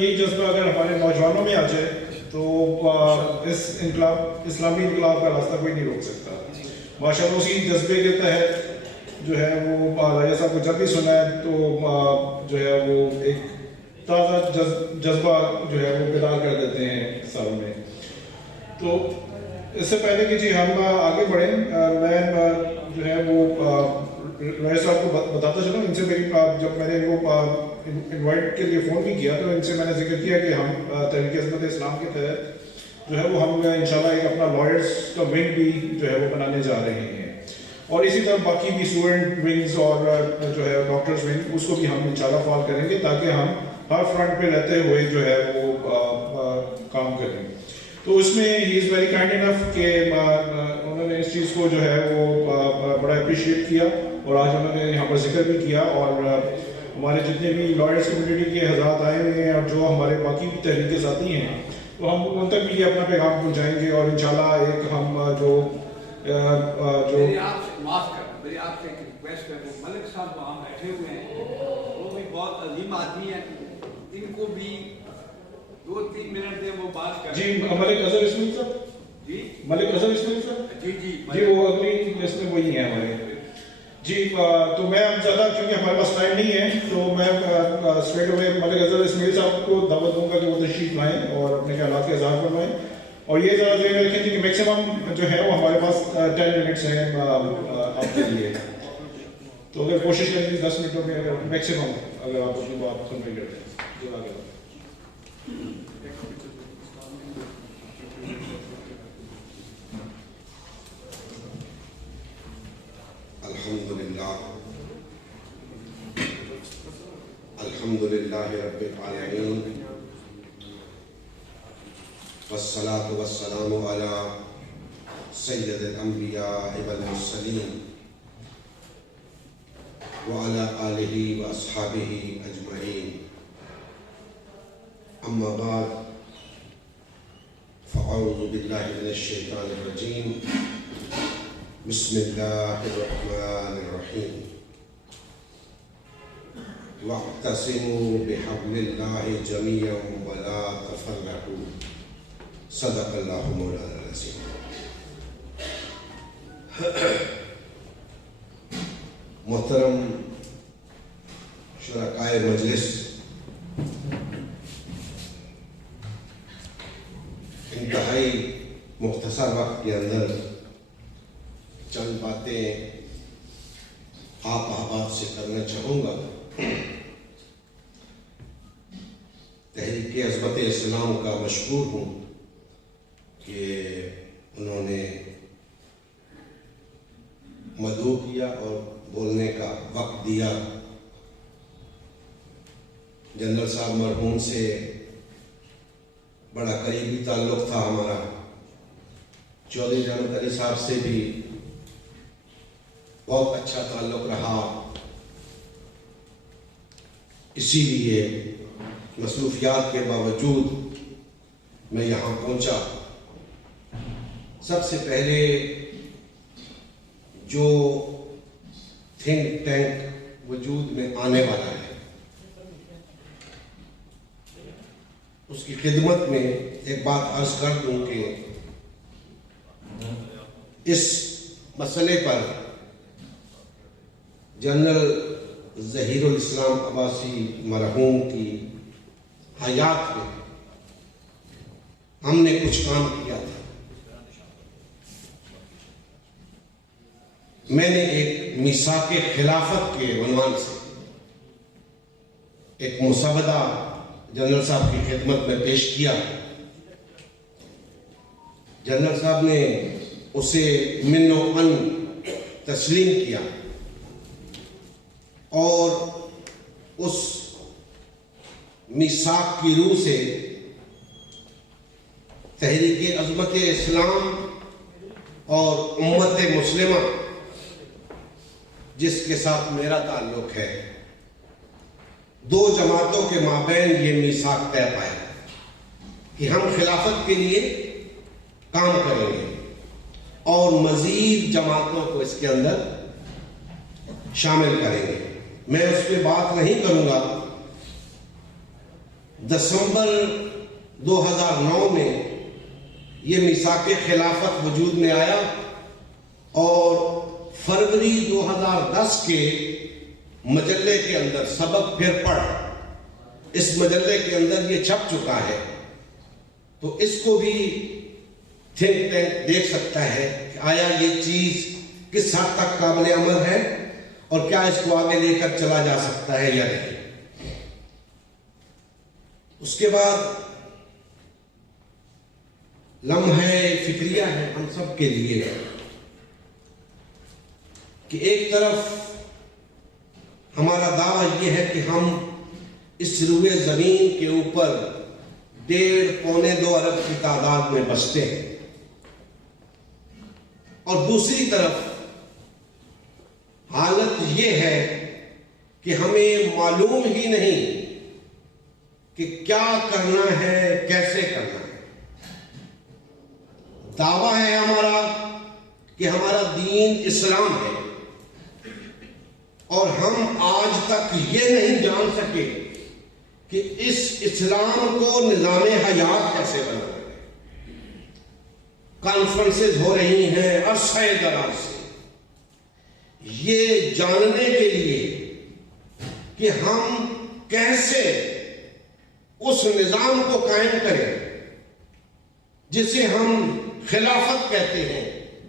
یہی جذبہ اگر ہمارے نوجوانوں میں آ جائے تو اس اسلامی انقلاب کا راستہ کوئی نہیں روک سکتا. ماشاء اللہ اسی جذبے کے تحت جو ہے وہ راجہ صاحب کو جب بھی سنا ہے تو جو ہے وہ ایک تازہ جذبہ جو ہے وہ بیدار کر دیتے ہیں سب میں. تو اس سے پہلے کہ جی ہم آگے بڑھیں میں جو ہے وہ راجہ صاحب کو بتاتا چلوں. ان سے میری جب میں نے وہ انوائٹ کے لیے فون بھی کیا تو ان سے میں نے ذکر کیا کہ ہم تحریک عظمت اسلام کے تحت جو ہے وہ ہم انشاءاللہ ایک اپنا لائرس کا ونگ بھی جو ہے وہ بنانے جا رہے ہیں, اور اسی طرح باقی بھی اسٹوڈنٹ ونگز اور جو ہے ڈاکٹرز ونگ اس کو بھی ہم انشاءاللہ فعال کریں گے تاکہ ہم ہر فرنٹ پہ رہتے ہوئے جو ہے وہ کام کریں. تو اس میں ہی از ویری کائنڈ انف کہ انہوں نے اس چیز کو جو ہے وہ بڑا اپریشیٹ کیا اور آج انہوں نے یہاں پر ذکر بھی کیا, اور ہمارے جتنے بھی لائرس کمیونٹی کے حضرات آئے ہوئے ہیں اور جو ہمارے باقی بھی تحریک کے ساتھی ہیں تو ہم ان تک بھی یہ اپنا پیغام پہنچائیں گے, اور انشاءاللہ ایک ہم میری آپ سے معاف کرنا, میری آپ سے ایک ریکویسٹ ہے. وہ ملک صاحب وہاں بیٹھے ہوئے ہیں, وہ بھی بہت عظیم آدمی ہیں, ان کو بھی 2-3 منٹ دیں وہ بات کریں. جی ملک اظہر اسماعیل صاحب, جی ملک اظہر اسماعیل صاحب, جی جی وہ اگلی لسٹ میں وہی ہیں ہمارے. جی تو میں زیادہ کیونکہ ہمارے پاس ٹائم نہیں ہے تو میں اسٹریٹ اوے ملک اظہر اسماعیل صاحب کو دعوت دوں گا کہ وہ تشریف لائیں اور اپنے خیالات کا اظہار فرمائیں. اور یہ ذرا ذہن میں رکھیں کہ میکسیمم جو ہے وہ ہمارے پاس 10 منٹس ہیں آپ کے لیے, تو اگر کوشش کریں گے 10 منٹوں میں اگر میکسیمم اگر آپ اپنی بات سن رہے ہیں. الحمدللہ رب العالمین والصلاة والسلام علی سید الانبیاء والمرسلین وعلی آلہ واصحابہ اجمعین. اما بعد فاعوذ باللہ من الشیطان الرجیم. بسم اللہ الرحمن الرحیم. واعتصموا بحبل اللہ جميعا ولا تفرقوا. صدق اللہ مولانا العظیم. محترم شرکائے مجلس, انتہائی مختصر وقت کے اندر چند باتیں آپ احباب سے کرنا چاہوں گا. تحریک عظمت اسلام کا مشکور ہوں کہ انہوں نے مدعو کیا اور بولنے کا وقت دیا. جنرل صاحب مرحوم سے بڑا قریبی تعلق تھا ہمارا, چودھری رحمت علی صاحب سے بھی بہت اچھا تعلق رہا, اسی لیے مصروفیات کے باوجود میں یہاں پہنچا. سب سے پہلے جو تھنک ٹینک وجود میں آنے والا ہے اس کی خدمت میں ایک بات عرض کر دوں کہ اس مسئلے پر جنرل ظہیر الاسلام عباسی مرحوم کی حیات میں ہم نے کچھ کام کیا تھا. میں نے ایک میثاق خلافت کے عنوان سے ایک مسودہ جنرل صاحب کی خدمت میں پیش کیا. جنرل صاحب نے اسے من و ان تسلیم کیا اور اس میثاق کی روح سے تحریک عظمت اسلام اور امت مسلمہ جس کے ساتھ میرا تعلق ہے, دو جماعتوں کے مابین یہ میثاق طے پایا کہ ہم خلافت کے لیے کام کریں گے اور مزید جماعتوں کو اس کے اندر شامل کریں گے. میں اس پہ بات نہیں کروں گا, دسمبر 2009 میں یہ میثاق خلافت وجود میں آیا اور فروری 2010 کے مجلے کے اندر سبق پھر پڑھ، اس مجلے کے اندر یہ چھپ چکا ہے، تو اس کو بھی تھنک ٹینک دیکھ سکتا ہے کہ آیا یہ چیز کس حد تک قابل عمل ہے اور کیا اس کو آگے لے کر چلا جا سکتا ہے یا نہیں۔ اس کے بعد لمحہ فکریہ ہے ہم سب کے لیے کہ ایک طرف ہمارا دعویٰ یہ ہے کہ ہم اس روئے زمین کے اوپر 1.5-2 ارب کی تعداد میں بستے ہیں، اور دوسری طرف حالت یہ ہے کہ ہمیں معلوم ہی نہیں کہ کیا کرنا ہے، کیسے کرنا ہے۔ دعویٰ ہے ہمارا کہ ہمارا دین اسلام ہے، اور ہم آج تک یہ نہیں جان سکے کہ اس اسلام کو نظام حیات کیسے بنانا ہے۔ کانفرنسز ہو رہی ہیں عرصہ دراز سے یہ جاننے کے لیے کہ ہم کیسے اس نظام کو قائم کریں جسے ہم خلافت کہتے ہیں،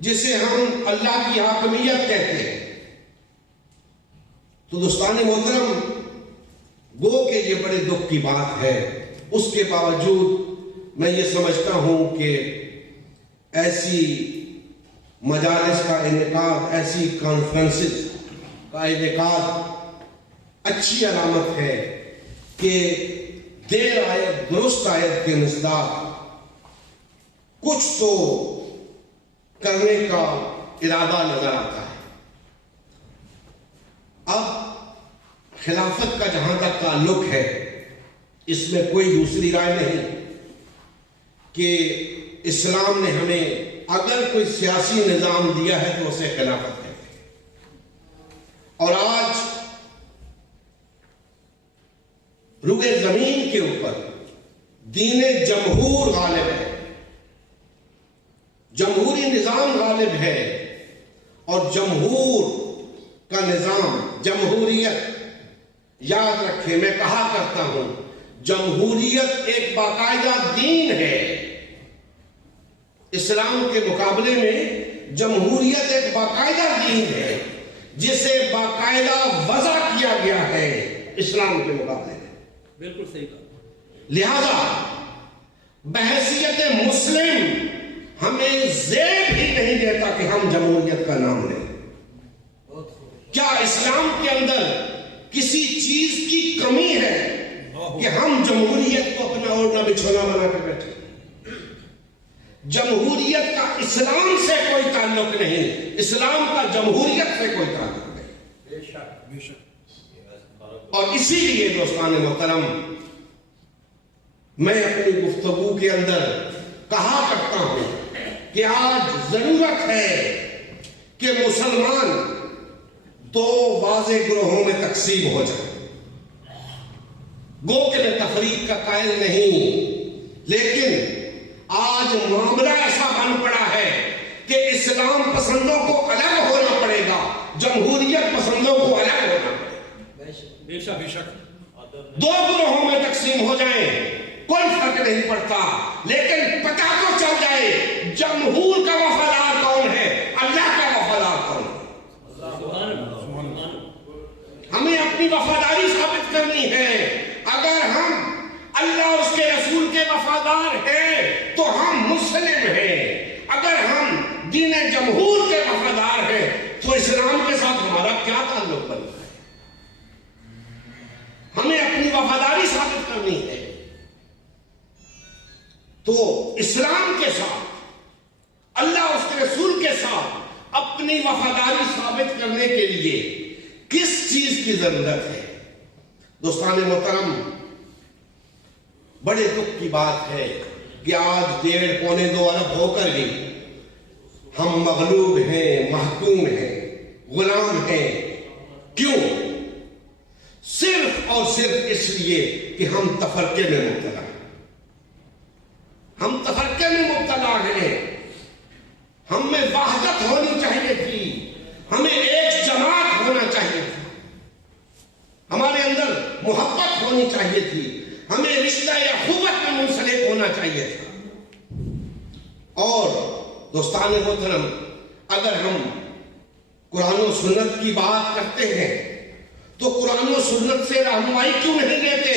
جسے ہم اللہ کی حاکمیت کہتے ہیں۔ تو دوستان محترم، گو کہ یہ بڑے دکھ کی بات ہے، اس کے باوجود میں یہ سمجھتا ہوں کہ ایسی مجالس کا انعقاد، ایسی کانفرنسز کا انعقاد اچھی علامت ہے کہ دیر آیت درست آیت کے مصداق کچھ تو کرنے کا ارادہ نظر آتا ہے۔ اب خلافت کا جہاں تک تعلق ہے، اس میں کوئی دوسری رائے نہیں کہ اسلام نے ہمیں اگر کوئی سیاسی نظام دیا ہے تو اسے خلافت کہتے ہیں، اور آج روئے زمین کے اوپر دین جمہور غالب ہے، جمہوری نظام غالب ہے، اور جمہور کا نظام، جمہوریت، یاد رکھیں میں کہا کرتا ہوں جمہوریت ایک باقاعدہ دین ہے۔ اسلام کے مقابلے میں جمہوریت ایک باقاعدہ دین ہے جسے باقاعدہ وضع کیا گیا ہے اسلام کے مقابلے میں۔ بالکل صحیح کہا۔ لہذا بحیثیت مسلم ہمیں زیب ہی نہیں دیتا کہ ہم جمہوریت کا نام لیں۔ کیا اسلام کے اندر کسی چیز کی کمی ہے کہ ہم جمہوریت کو اپنا اوڑھنا بچھونا بنا کر بیٹھے؟ جمہوریت کا اسلام سے کوئی تعلق نہیں، اسلام کا جمہوریت سے کوئی تعلق نہیں۔ اور اسی لیے دوستان محترم، میں اپنی گفتگو کے اندر کہا کرتا ہوں کہ آج ضرورت ہے کہ مسلمان دو واضح گروہوں میں تقسیم ہو جائے۔ گو کہ میں تفریق کا قائل نہیں، لیکن آج معاملہ ایسا بن پڑا ہے کہ اسلام پسندوں کو الگ ہونا پڑے گا، جمہوریت پسندوں کو الگ ہونا پڑے گا۔ بے شک دو گروہوں میں تقسیم ہو جائیں کوئی فرق نہیں پڑتا، لیکن پتہ تو چل جائے جمہور کا وفادار کون ہے، اللہ کا وفادار کون ہے۔ ہمیں اپنی وفاداری ثابت کرنی ہے۔ اگر ہم اللہ اور اس کے رسول کے وفادار ہیں تو ہم مسلم ہیں، اگر ہم دین جمہور کے وفادار ہیں تو اسلام کے ساتھ ہمارا کیا تعلق بنتا ہے؟ ہمیں اپنی وفاداری ثابت کرنی ہے۔ تو اسلام کے ساتھ، اللہ اور اس کے رسول کے ساتھ اپنی وفاداری ثابت کرنے کے لیے کس چیز کی ضرورت ہے؟ دوستان محترم، بڑے دکھ کی بات ہے کہ آج 1.5-2 ارب ہو کر بھی ہم مغلوب ہیں، محکوم ہیں، غلام ہیں۔ کیوں؟ صرف اور صرف اس اس لیے کہ ہم تفرقے میں مبتلا ہیں. ہم تفرقے میں مبتلا ہیں. ہم میں وحدت ہونی چاہیے تھی. ہمیں ایک جماعت ہونا چاہیے تھا. ہمارے اندر محبت ہونی چاہیے تھی. ہمیں رشتہ یا اخوت میں منسلک ہونا چاہیے تھا. اور دوستان محترم، اگر ہم قرآن و سنت کی بات کرتے ہیں تو قرآن و سنت سے رہنمائی کیوں نہیں لیتے؟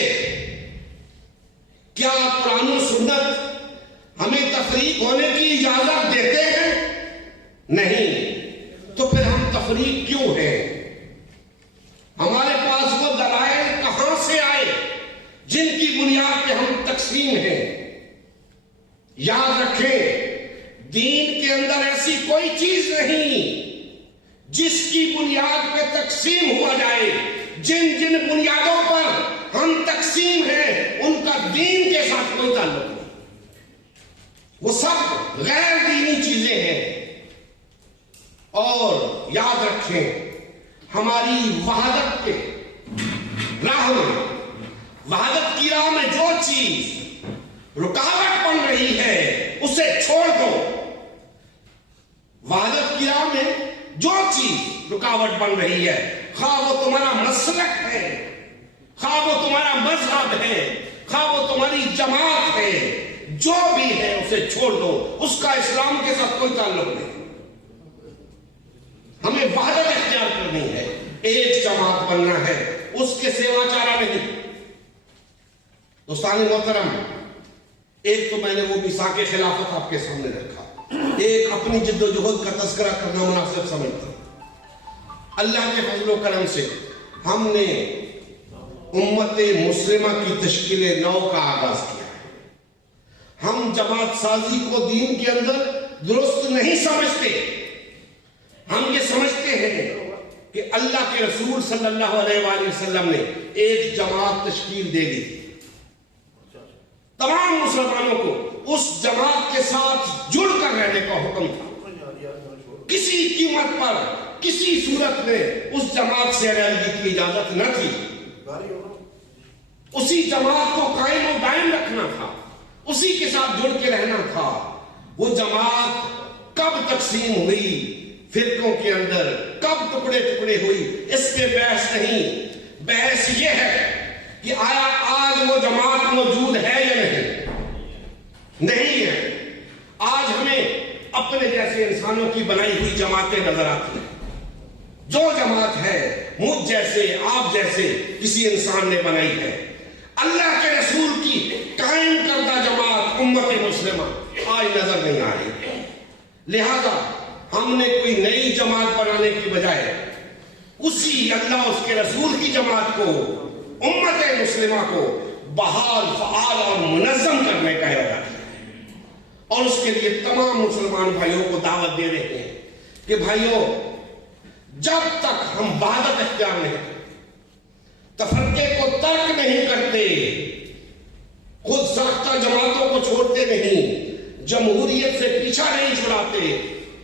کیا قرآن و سنت ہمیں تفریق ہونے کی اجازت دیتے ہیں؟ نہیں. تو پھر ہم تفریق کیوں ہیں؟ ہمارے پاس وہ دلائل کہاں سے آئے جن کی بنیاد پہ ہم تقسیم ہیں؟ یاد رکھیں، دین کے اندر ایسی کوئی چیز نہیں جس کی بنیاد پہ تقسیم ہوا جائے. جن جن بنیادوں پر ہم تقسیم ہیں ان کا دین کے ساتھ کوئی تعلق نہیں. وہ سب غیر دینی چیزیں ہیں. اور یاد رکھیں، ہماری وحدت کے راہ میں، وحدت کی راہ میں جو چیز رکاوٹ بن رہی ہے اسے چھوڑ دو. وحدت کی راہ میں جو چیز رکاوٹ بن رہی ہے، خواہ وہ تمہارا مسلک ہے، خواہ وہ تمہارا مذہب ہے، خواہ وہ تمہاری جماعت ہے، جو بھی ہے اسے چھوڑ دو. اس کا اسلام کے ساتھ کوئی تعلق نہیں. ہمیں وحدت اختیار کرنی ہے، ایک جماعت بننا ہے، اس کے سوا چارہ نہیں. دوستان محترم، ایک تو میں نے وہ میثاق خلافت آپ کے سامنے رکھا. ایک اپنی جد و جہد کا تذکرہ کرنا مناسب سمجھتا ہوں. اللہ کے فضل و کرم سے ہم نے امت مسلمہ کی تشکیل نو کا آغاز کیا ہے. ہم جماعت سازی کو دین کے اندر درست نہیں سمجھتے. ہم یہ سمجھتے ہیں کہ اللہ کے رسول صلی اللہ علیہ وآلہ وسلم نے ایک جماعت تشکیل دے دی. تمام مسلمانوں کو اس جماعت کے ساتھ جڑ کر رہنے کا حکم تھا. کسی قیمت پر، کسی صورت میں اس جماعت سے علیحدگی کی اجازت نہ تھی. اسی جماعت کو قائم و دائم رکھنا تھا، اسی کے ساتھ جڑ کے رہنا تھا. وہ جماعت کب تقسیم ہوئی فرقوں کے اندر، کب ٹکڑے ٹکڑے ہوئی، اس پہ بحث نہیں. بحث یہ ہے کہ آیا آج وہ جماعت موجود ہے یا نہیں ہے. آج ہمیں اپنے جیسے انسانوں کی بنائی ہوئی جماعتیں نظر آتی ہیں. جو جماعت ہے مجھ جیسے، آپ جیسے کسی انسان نے بنائی ہے. اللہ کے رسول کی قائم کردہ جماعت امت مسلمہ آج نظر نہیں آ رہی. لہذا ہم نے کوئی نئی جماعت بنانے کی بجائے اسی اللہ اس کے رسول کی جماعت کو، امت مسلمہ کو بحال، فعال اور منظم کرنے کا ارادہ کیا. اور اس کے لیے تمام مسلمان بھائیوں کو دعوت دے رہے ہیں کہ بھائیوں، جب تک ہم وحدت اختیار نہیں کرتے، تفرقے کو ترک نہیں کرتے، خود ساختہ جماعتوں کو چھوڑتے نہیں، جمہوریت سے پیچھا نہیں چھڑاتے،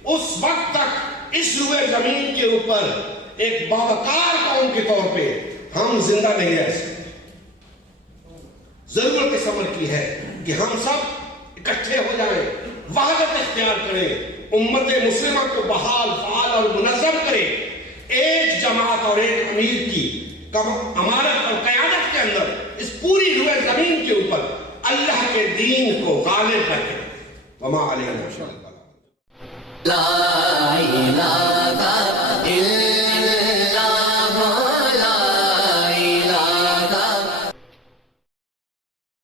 اس وقت تک اس روئے زمین کے اوپر ایک باوقار قوم کے طور پہ ہم زندہ نہیں رہ سکتے. ضرورت اس امر کی ہے کہ ہم سب اکٹھے ہو جائیں، وحدت اختیار کریں، امت مسلمہ کو بحال، فعال اور منظم کریں. ایک جماعت اور ایک امیر کی امارت اور قیادت کے اندر اس پوری روئے زمین کے اوپر اللہ کے دین کو غالب رکھیں. وما علینا الا البلاغ. لا الہ